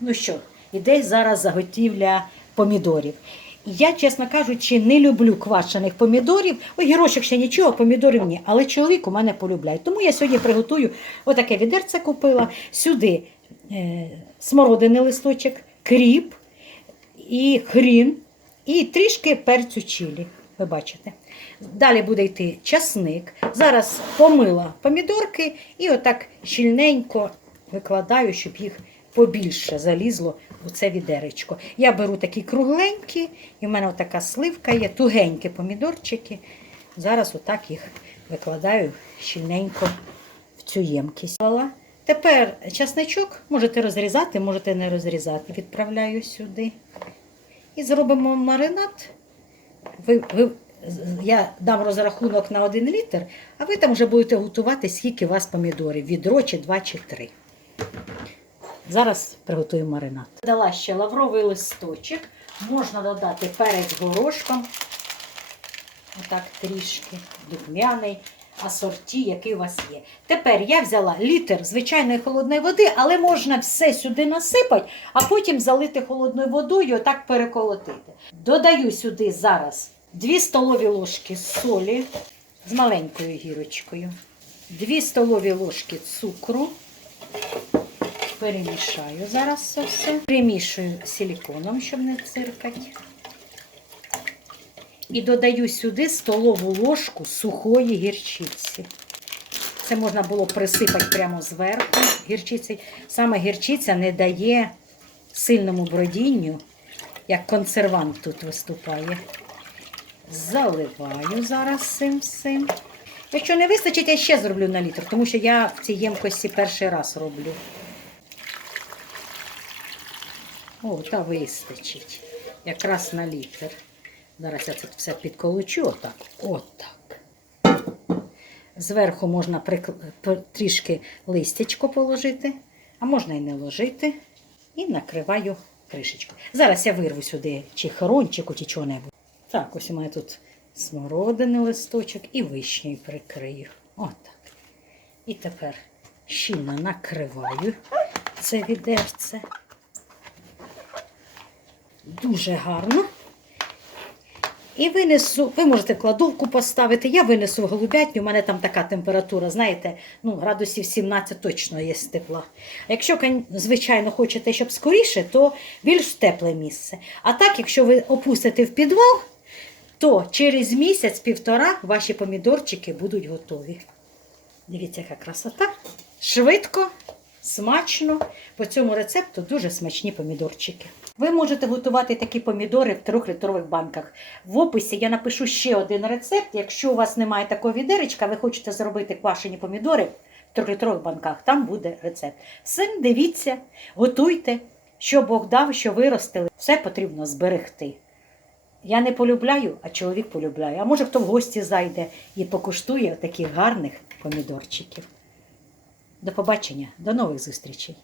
Ну що, іде зараз заготівля помідорів. Я, чесно кажучи, не люблю квашених помідорів. Огірочок ще нічого, помідорів ні. Але чоловік у мене полюбляє. Тому я сьогодні приготую отаке відерце купила. Сюди е, смородиний листочок, кріп і хрін, і трішки перцю чилі. Ви бачите. Далі буде йти часник. Зараз помила помідорки і отак щільненько викладаю, щоб їх побільше залізло у це відеречко. Я беру такі кругленькі, і в мене така сливка є, тугенькі помідорчики. Зараз отак їх викладаю щільненько в цю ємкість. Тепер часничок можете розрізати, можете не розрізати. Відправляю сюди. І зробимо маринад. Ви, ви, я дам розрахунок на один літр, а ви там вже будете готувати, скільки у вас помідорів, відро чи два чи три. Зараз приготуємо маринад. Дала ще лавровий листочок, можна додати перець горошком, отак трішки, духмяний, асорті, який у вас є. Тепер я взяла літр звичайної холодної води, але можна все сюди насипати, а потім залити холодною водою, отак переколотити. Додаю сюди зараз 2 столові ложки солі з маленькою гірочкою, 2 столові ложки цукру. Перемішаю зараз це все. Примішую силіконом, щоб не циркати. І додаю сюди столову ложку сухої гірчиці. Це можна було присипати прямо зверху гірчиці. Саме гірчиця не дає сильному бродінню, як консервант тут виступає. Заливаю зараз цим всім. Якщо не вистачить, я ще зроблю на літр, тому що я в цій ємкості перший раз роблю. О, та вистачить. Якраз на літр. Зараз я це все підколочу отак. Отак. Зверху можна прикл... трішки листячко положити, а можна і не ложити. І накриваю кришечку. Зараз я вирву сюди чи хорончику, чи чого-небудь. Так, ось у мене тут смородини листочок і вишню прикрию. Отак. І тепер щільно накриваю це відерце. Дуже гарно. І винесу, ви можете кладовку поставити, я винесу в голубятню, у мене там така температура, знаєте, ну, градусів 17 точно є тепла. Якщо, звичайно, хочете, щоб скоріше, то більш тепле місце. А так, якщо ви опустите в підвал, то через місяць-півтора ваші помідорчики будуть готові. Дивіться, яка красота. Швидко, смачно. По цьому рецепту дуже смачні помідорчики. Ви можете готувати такі помідори в 3-літрових банках. В описі я напишу ще один рецепт. Якщо у вас немає такого відеречка, ви хочете зробити квашені помідори в 3-літрових банках, там буде рецепт. Все, дивіться, готуйте, що Бог дав, що виростили. Все потрібно зберегти. Я не полюбляю, а чоловік полюбляє. А може хто в гості зайде і покуштує таких гарних помідорчиків. До побачення, до нових зустрічей.